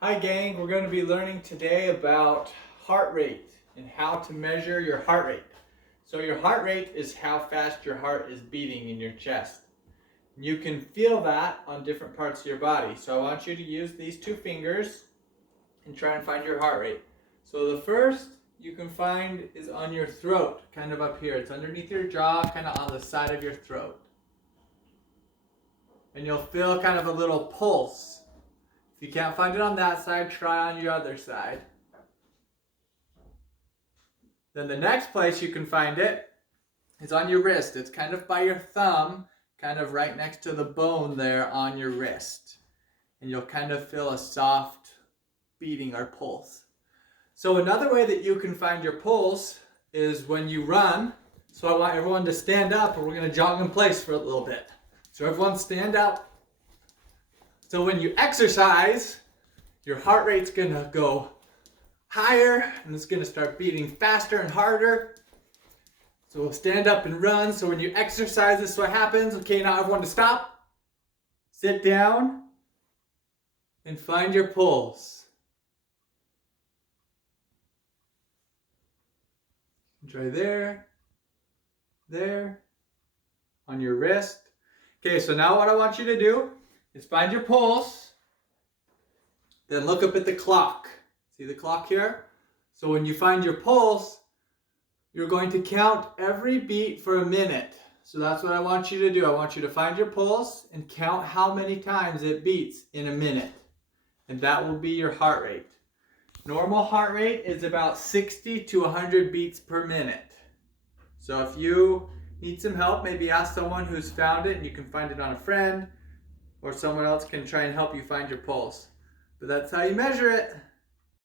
Hi gang, we're going to be learning today about heart rate and how to measure your heart rate. So your heart rate is how fast your heart is beating in your chest. You can feel that on different parts of your body. So I want you to use these two fingers and try and find your heart rate. So the first you can find is on your throat, kind of up here. It's underneath your jaw, kind of on the side of your throat. And you'll feel kind of a little pulse. If you can't find it on that side, try on your other side. Then the next place you can find it is on your wrist. It's kind of by your thumb, kind of right next to the bone there on your wrist. And you'll kind of feel a soft beating or pulse. So another way that you can find your pulse is when you run. So I want everyone to stand up and we're going to jog in place for a little bit. So everyone stand up. So when you exercise, your heart rate's going to go higher and it's going to start beating faster and harder. So we'll stand up and run. So when you exercise, this is what happens. Okay, now everyone to stop. Sit down and find your pulse. Try there, on your wrist. Okay, so now what I want you to do is find your pulse, then look up at the clock. See the clock here? So when you find your pulse, you're going to count every beat for a minute. So that's what I want you to do. I want you to find your pulse and count how many times it beats in a minute. And that will be your heart rate. Normal heart rate is about 60 to 100 beats per minute. So if you need some help, maybe ask someone who's found it and you can find it on a friend, or someone else can try and help you find your pulse. But that's how you measure it.